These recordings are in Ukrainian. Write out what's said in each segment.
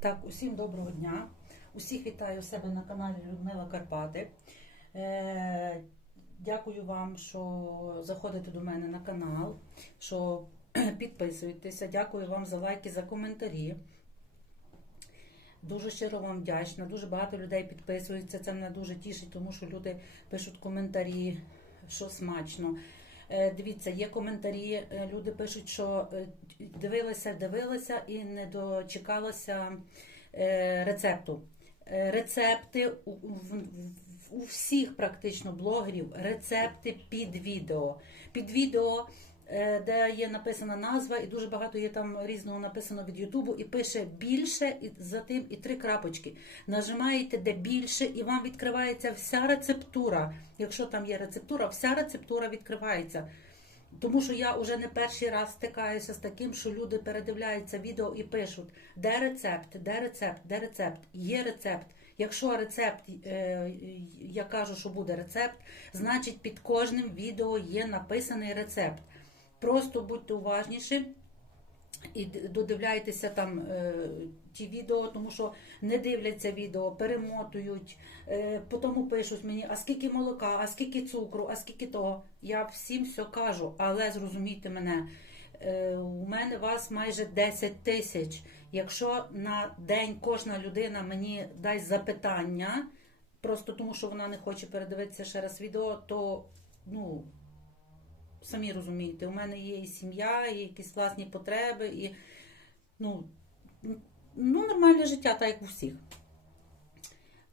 Так, усім доброго дня. Усіх вітаю себе на каналі Людмила Карпати. Е, дякую вам, що заходите до мене на канал, що підписуєтеся. Дякую вам за лайки, за коментарі. Дуже щиро вам вдячна. Дуже багато людей підписуються. Це мене дуже тішить, тому що люди пишуть коментарі, що смачно. Е, Дивіться, є коментарі. е, Люди пишуть, що е, дивилися, дивилися і не дочекалася рецепту. Рецепти у, всіх практично блогерів, рецепти під відео. Під відео, де є написана назва, і дуже багато є там різного написано від Ютубу, і пише більше, і за тим і три крапочки. Нажимаєте де більше, і вам відкривається вся рецептура. Якщо там є рецептура, вся рецептура відкривається. Тому що я вже не перший раз стикаюся з таким, що люди передивляються відео і пишуть, де рецепт, де рецепт, де рецепт, є рецепт. Якщо рецепт, е, я кажу, що буде рецепт, значить під кожним відео є написаний рецепт. Просто будьте уважніші і додивляйтеся там е, ті відео, тому що не дивляться відео, перемотують, е, потім пишуть мені, а скільки молока, а скільки цукру, а скільки того. Я всім все кажу, але зрозумійте мене. е, У мене вас майже 10 тисяч. Якщо на день кожна людина мені дасть запитання, просто тому що вона не хоче передивитися ще раз відео, то ну, самі розумієте, у мене є і сім'я, і якісь власні потреби, і ну, ну, нормальне життя, так як у всіх.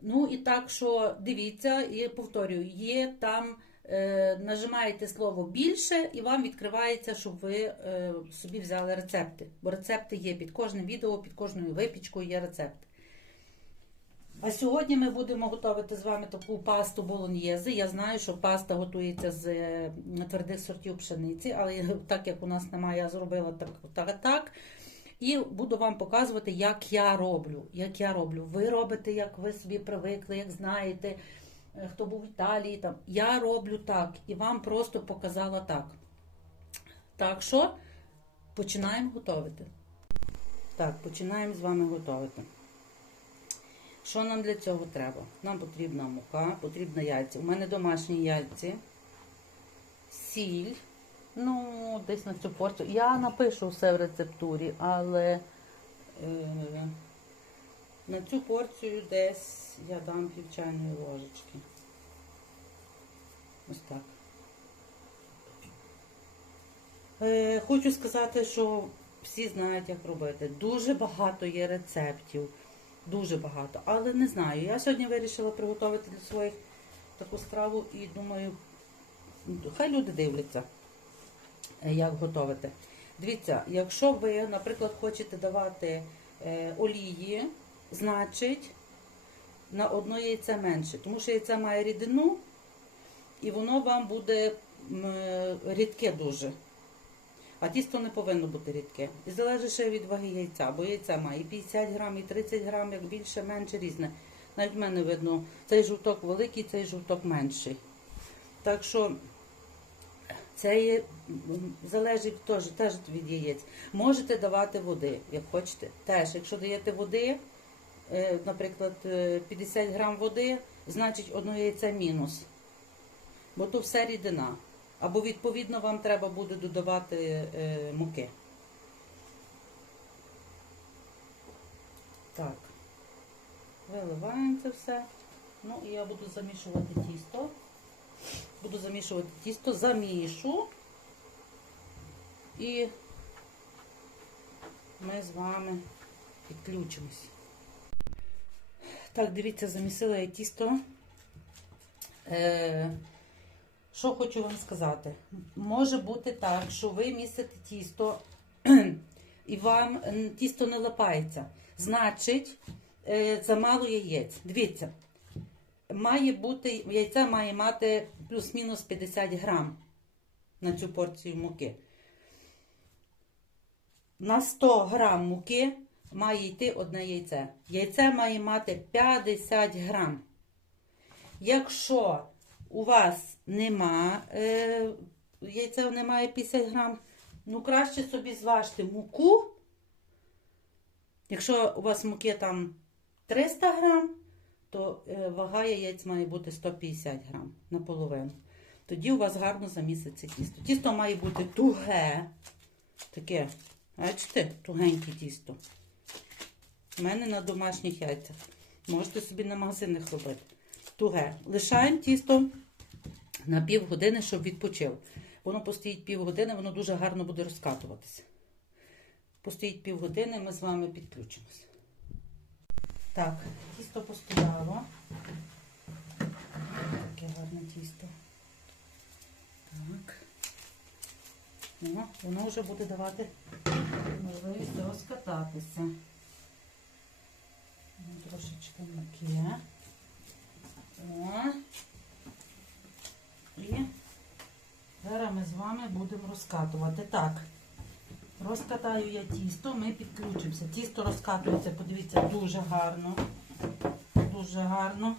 Ну і так що дивіться, і повторюю, є там, е, нажимаєте слово більше, і вам відкривається, щоб ви е, собі взяли рецепти. Бо рецепти є під кожним відео, під кожною випічкою є рецепт. А сьогодні ми будемо готувати з вами таку пасту болоньєзи. Я знаю, що паста готується з е, твердих сортів пшениці, але так як у нас немає, я зробила так, так, так. І буду вам показувати, як я роблю. Як я роблю. Ви робите, як ви собі привикли, як знаєте, е, хто був в Італії. Там. Я роблю так і вам просто показала так. Так що починаємо готувати. Так, починаємо з вами готувати. Що нам для цього треба? Нам потрібна мука, потрібна яйця. У мене домашні яйці, сіль. Ну, десь на цю порцію. Я напишу все в рецептурі, але е, на цю порцію десь я дам пів чайної ложечки. Ось так. Е, хочу сказати, що всі знають, як робити. Дуже багато є рецептів. Дуже багато. Але не знаю. Я сьогодні вирішила приготувати для своїх таку страву і думаю, хай люди дивляться, е, як готувати. Дивіться, якщо ви, наприклад, хочете давати е, олії, значить на одно яйце менше. Тому що яйце має рідину, і воно вам буде е, рідке дуже. А тісто не повинно бути рідке. І залежить ще від ваги яйця, бо яйця має і 50 грам, і 30 грам, як більше, менше, різне. Навіть в мене видно, цей жовток великий, цей жовток менший. Так що це є, залежить теж, теж від яєць. Можете давати води, як хочете. Теж, якщо даєте води, е, наприклад, е, 50 грам води, значить одно яйце мінус. Бо то все рідина. Або відповідно вам треба буде додавати е, муки. Так. Виливаємо це все. Ну і я буду замішувати тісто. Буду замішувати тісто, замішу. І ми з вами підключимось. Так, дивіться, замісила я тісто. Е, що хочу вам сказати? Може бути так, що ви місите тісто і вам тісто не лапається. Значить, е, замало яєць. Дивіться, має бути, яйце має мати плюс-мінус 50 грам на цю порцію муки. На 100 грам муки має йти одне яйце. Яйце має мати 50 грам. Якщо у вас нема, е, яйця немає 50 грам, ну краще собі зважте муку Якщо у вас муки там 300 грам, то е, вага яєць має бути 150 грам наполовину. Тоді у вас гарно заміситься тісто. Тісто має бути туге. Таке, бачите, тугеньке тісто. У мене на домашніх яйцях. Можете собі на магазинах робити. Туге. Лишаємо тісто на півгодини, щоб відпочив. Воно постоїть півгодини, воно дуже гарно буде розкатуватися. Постоїть півгодини, ми з вами підключимося. Так, тісто постояло. Таке гарне тісто. Так. О, воно вже буде давати можливість розкататися. Трошечки муки. О. І зараз ми з вами будемо розкатувати. Так, розкатаю я тісто, ми підключимося. Тісто розкатується, подивіться, дуже гарно. Дуже гарно.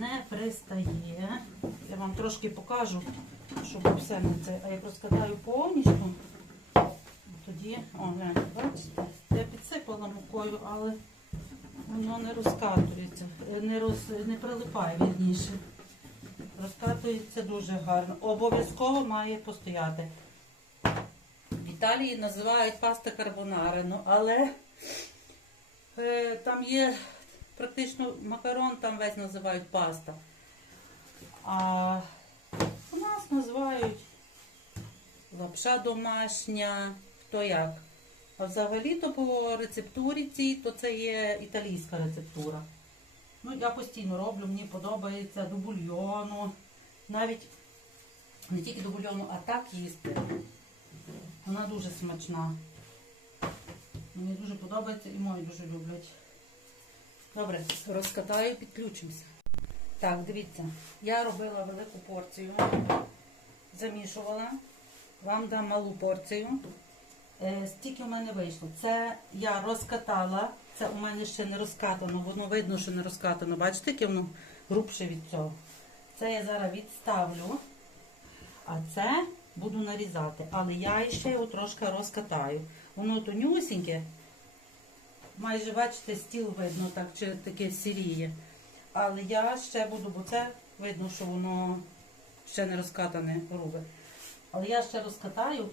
Не пристає. Я вам трошки покажу, щоб все не це. А як розкатаю повністю, тоді, о, бачите, я підсипала мукою, але воно не розкатується, не, роз, не прилипає вірніше. Розкатується дуже гарно. Обов'язково має постояти. В Італії називають паста карбонаре, ну, але е, там є практично макарон, там весь називають паста. А у нас називають лапша домашня, хто як. А взагалі-то по рецептурі цій, то це є італійська рецептура. Ну, я постійно роблю, мені подобається до бульйону. Навіть не тільки до бульйону, а так їсти. Вона дуже смачна. Мені дуже подобається і мої дуже люблять. Добре, розкатаю, підключимося. Так, дивіться, я робила велику порцію, замішувала. Вам дам малу порцію. Е, Стільки у мене вийшло. Це я розкатала, це у мене ще не розкатано, воно видно, що не розкатано. Бачите, яке воно грубше від цього. Це я зараз відставлю, а це буду нарізати. Але я ще його трошки розкатаю. Воно тонюсіньке, майже бачите, стіл видно, так, чи таке сіріє. Але я ще буду, бо це видно, що воно ще не розкатане грубе. Але я ще розкатаю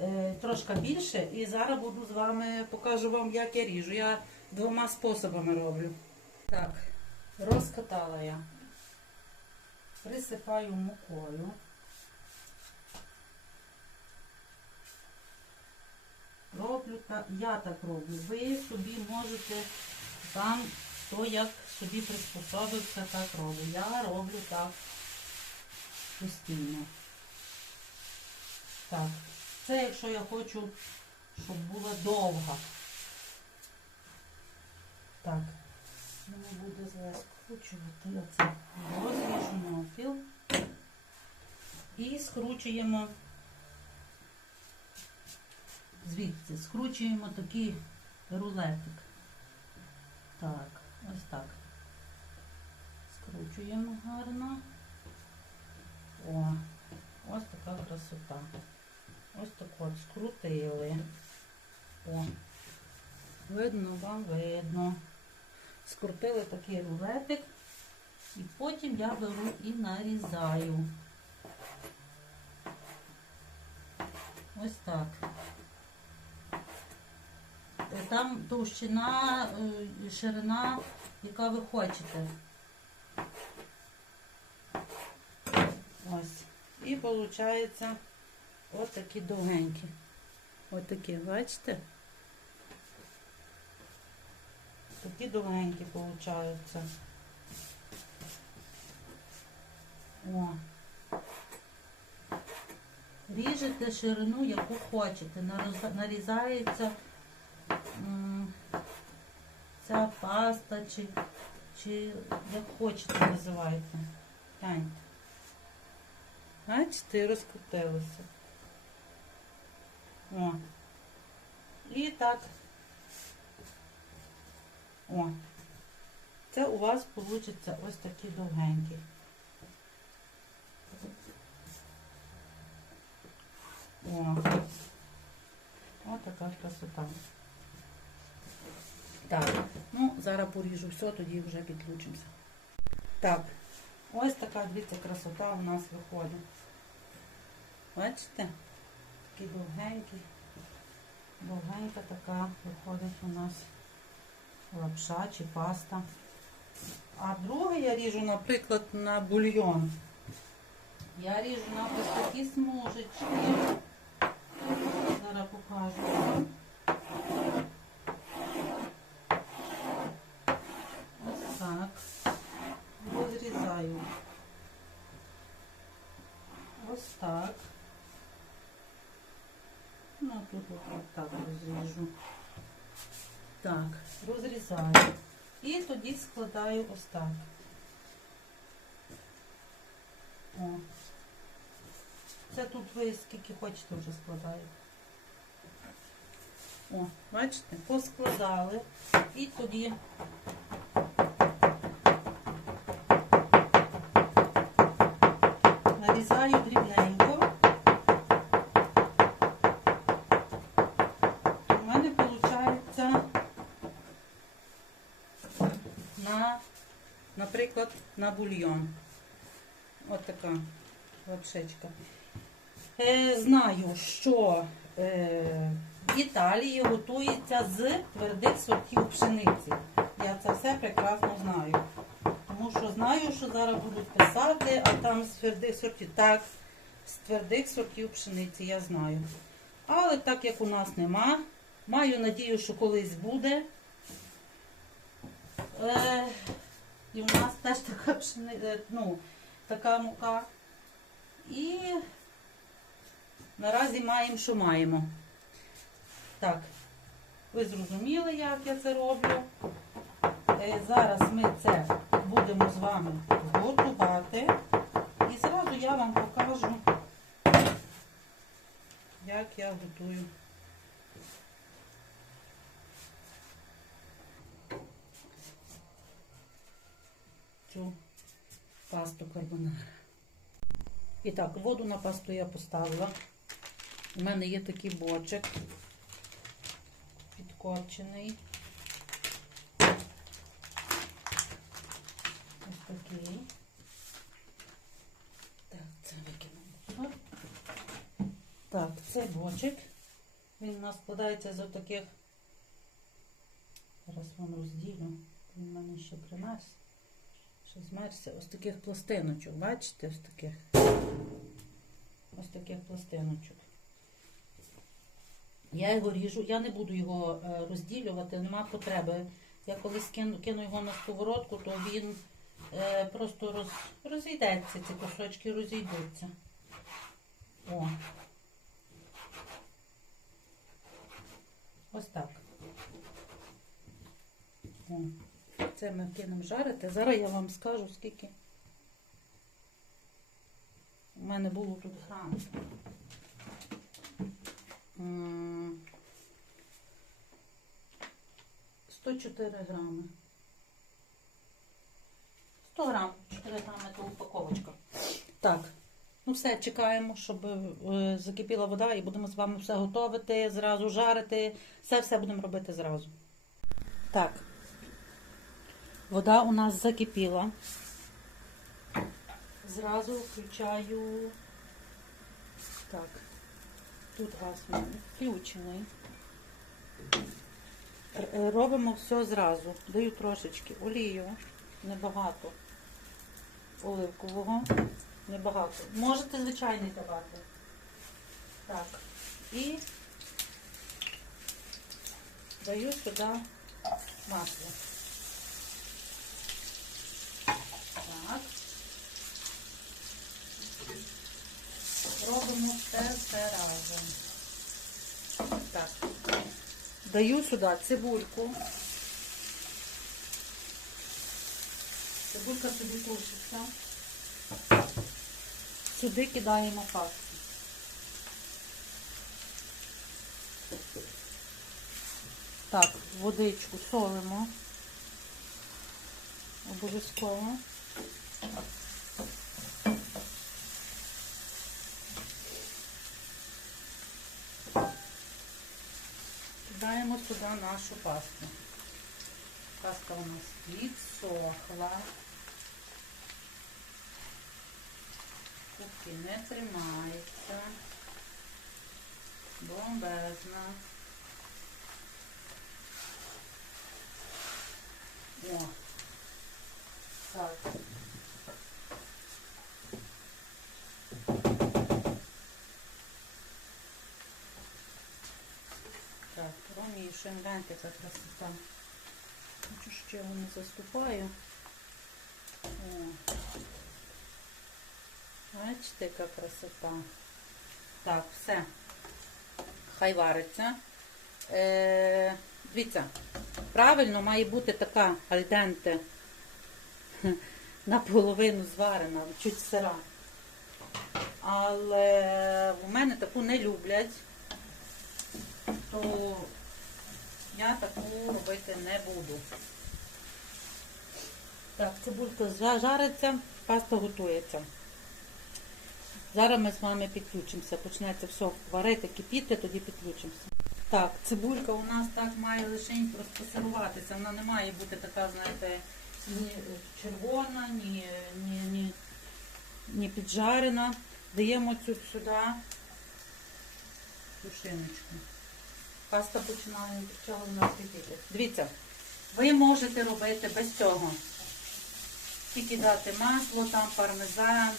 е, трошки більше і зараз буду з вами покажу вам, як я ріжу. Я двома способами роблю. Так, розкатала я. Присипаю мукою. Роблю так, я так роблю. Ви собі можете там, хто як собі приспособився, так роблю. Я роблю так постійно. Так, це якщо я хочу, щоб була довга. Так, мені буде зараз скручувати оце розріжу навпіл. І скручуємо звідси, скручуємо такий рулетик. Так, ось так. Скручуємо гарно. О, ось така красота. Ось так от скрутили. О, видно, вам видно. Скрутили такий рулетик. І потім я беру і нарізаю. Ось так. Е, Там товщина, е, ширина, яка ви хочете. Ось. І виходить ось такі довгенькі. Ось такі, бачите? Такі довгенькі виходять. О. Ріжете ширину, яку хочете. Нарізається ця паста, чи, чи як хочете називаєте. Гляньте. Бачите, розкрутилося. О. І так. О. Це у вас вийде ось такі довгенькі. О. Ось така красота. Так, ну зараз поріжу все, тоді вже підключимося. Так, ось така, дивіться, красота у нас виходить. Бачите? Такий довгенький. Довгенька така виходить у нас лапша чи паста. А друге я ріжу, наприклад, на бульйон. Я ріжу на ось такі смужечки. Зараз покажу. Ось так. Розрізаю. Ось так. Ну, тут от так розріжу. Так, розрізаю. І тоді складаю ось так. О. Це тут ви скільки хочете вже складаєте. О, бачите, поскладали. І тоді нарізаю дрібненько. У мене виходить на, наприклад, на бульйон. Ось така лапшечка. Е, знаю, що е, в Італії готується з твердих сортів пшениці. Я це все прекрасно знаю. Тому що знаю, що зараз будуть писати, а там з твердих сортів. Так, з твердих сортів пшениці я знаю. Але так як у нас нема, маю надію, що колись буде. Е, теж така пшени... ну, така мука. І наразі маємо, що маємо. Так, ви зрозуміли, як я це роблю. Е, зараз ми це будемо з вами готувати. І зразу я вам покажу, як я готую. Цю пасту карбонара. І так, воду на пасту я поставила. У мене є такий бочок підкорчений. Ось такий. Так, це викинемо. Так, це бочок. Він у нас складається з таких. Зараз вам розділю. Він в мене ще примерз. Ще. Ось таких пластиночок. Бачите? Ось таких. Ось таких пластиночок. Я його ріжу, я не буду його е, розділювати, нема потреби. Я колись кину, кину його на сковородку, то він е, просто роз, розійдеться, ці кусочки розійдуться. О. Ось так. О. Це ми кинемо жарити. Зараз я вам скажу, скільки. У мене було тут грам. М, 104 грами. 100 грам, 4 грами то упаковочка. Так, ну все, чекаємо, щоб е, закипіла вода і будемо з вами все готувати, зразу жарити. Все все будемо робити зразу. Так, вода у нас закипіла. Зразу включаю. Так, тут газ включений. Е, Робимо все зразу. Даю трошечки олію, небагато. Оливкового, небагато. Можете звичайний давати. Так. І даю сюди масло. Так. Робимо все все разом. Так. Даю сюди цибульку. Цибулька собі тушиться. Сюди кидаємо пасту. Так, водичку солимо. Обов'язково. Сюди нашу пасту. Паста у нас підсохла. Кубки не тримається. Бомбезна. О. Так, Гляньте, яка красота. Хочу, що я не заступаю. О. Бачите, яка красота. Так, все. Хай вариться. Е, дивіться, правильно має бути така альденте наполовину зварена, чуть сира. Але у мене таку не люблять, то я таку робити не буду. Так, цибулька жариться, паста готується. Зараз ми з вами підключимося. Почнеться все варити, кипіти, тоді підключимося. Так, цибулька у нас так має лише розпасируватися. Вона не має бути така, знаєте, ні червона, ні, ні, ні, ні піджарена. Даємо цю сюди тушиночку. Паста починає почала у нас кипіти. Дивіться, ви можете робити без цього. Тільки дати масло, там пармезан,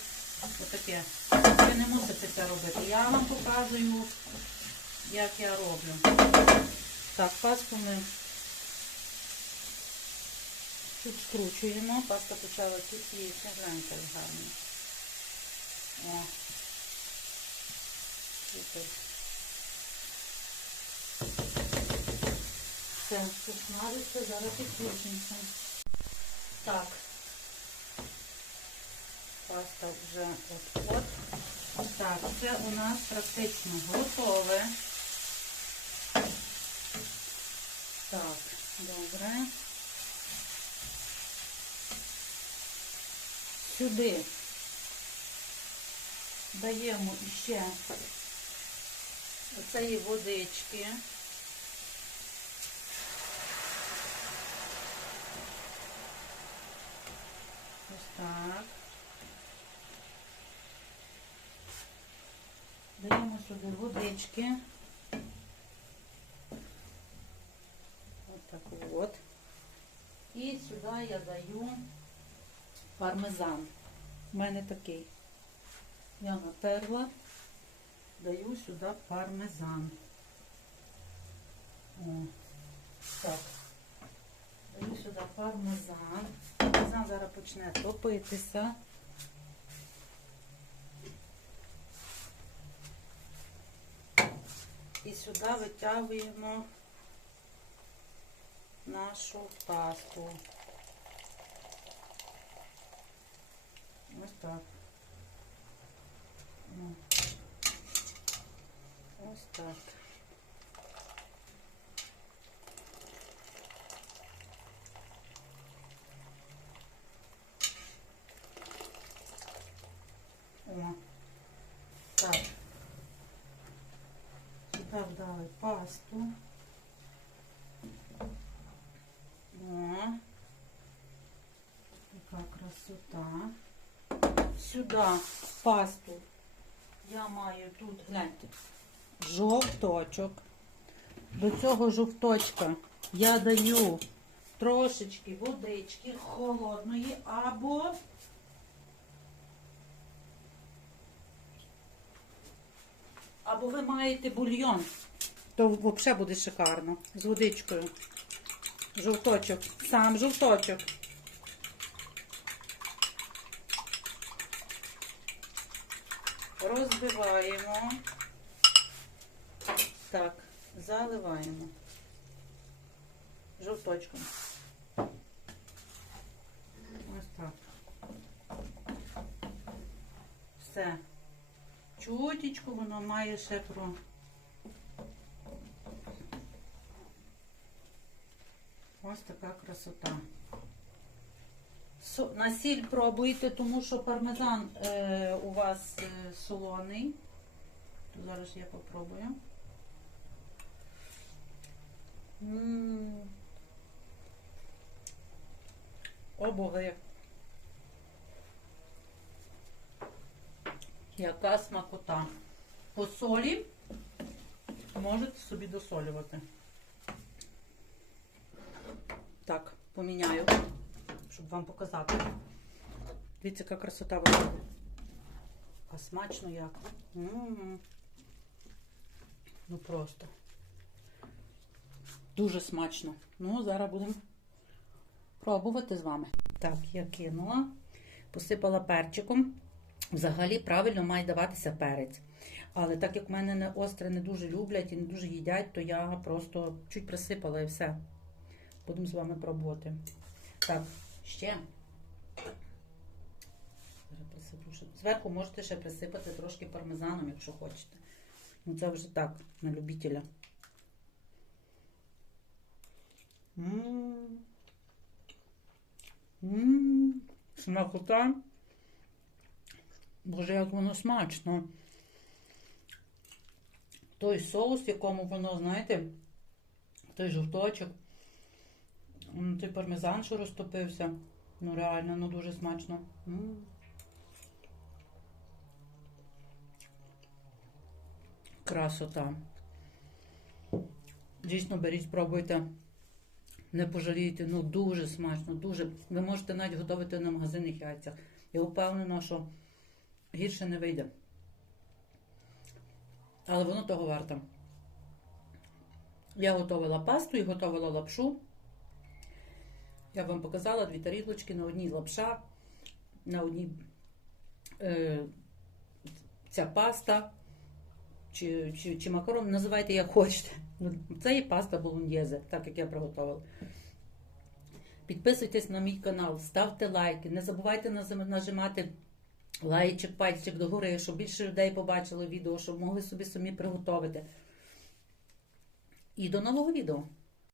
отаке. Ви не мусите це робити. Я вам показую, як я роблю. Так, пасту ми тут скручуємо. Паста почала кипіти. Гляньте гарно. О. Супер. Все, тут смажиться, зараз підключимося. Так. Паста вже от-от. Так, це у нас практично готове. Так, добре. Сюди даємо ще оцеї водички. Ось так. Даємо сюди водички. Ось так от. І сюди я даю пармезан. У мене такий. Я натерла, даю сюди пармезан. О, так. Даю сюди пармезан. Пармезан зараз почне топитися. І сюди витягуємо нашу пасту. Ось так. Ну. Ось так. О. Так. Сюди вдали пасту. О. Така красота. Сюди пасту я маю тут, гляньте, жовточок. До цього жовточка я даю трошечки водички холодної або або ви маєте бульйон, то взагалі буде шикарно. З водичкою. Жовточок. Сам жовточок. Розбиваємо. Так, заливаємо. Жовточком. Ось так. Все. Чутічку воно має ще про. Ось така красота. Со- На сіль пробуйте, тому що пармезан е, у вас е, солоний. То зараз я попробую. М. О, боги. Яка смакота. По солі можете собі досолювати. Так, поміняю, щоб вам показати. Дивіться, яка красота виходить. А смачно як. М. Ну просто. Дуже смачно. Ну, зараз будемо пробувати з вами. Так, я кинула, посипала перчиком. Взагалі правильно має даватися перець. Але так як в мене не остре не дуже люблять і не дуже їдять, то я просто чуть присипала і все. Будемо з вами пробувати. Так, ще. Зверху можете ще присипати трошки пармезаном, якщо хочете. Ну це вже так, на любителя. М. М, Смакота. Боже, як воно смачно. Той соус, в якому воно, знаєте, той жовточок, той пармезан, що розтопився. Ну реально, ну дуже смачно. Красота. Дійсно, беріть, пробуйте. Не пожалієте, ну дуже смачно, дуже. Ви можете навіть готувати на магазинних яйцях. Я впевнена, що гірше не вийде. Але воно того варто. Я готувала пасту і готувала лапшу. Я вам показала дві тарілочки на одній лапша, на одній е, ця паста чи, чи, чи макарон, називайте як хочете. Ну, Це є паста болоньєзе, так як я приготувала. Підписуйтесь на мій канал, ставте лайки, не забувайте нажимати лайчик, пальчик догори, щоб більше людей побачили відео, щоб могли собі самі приготувати. І до нового відео!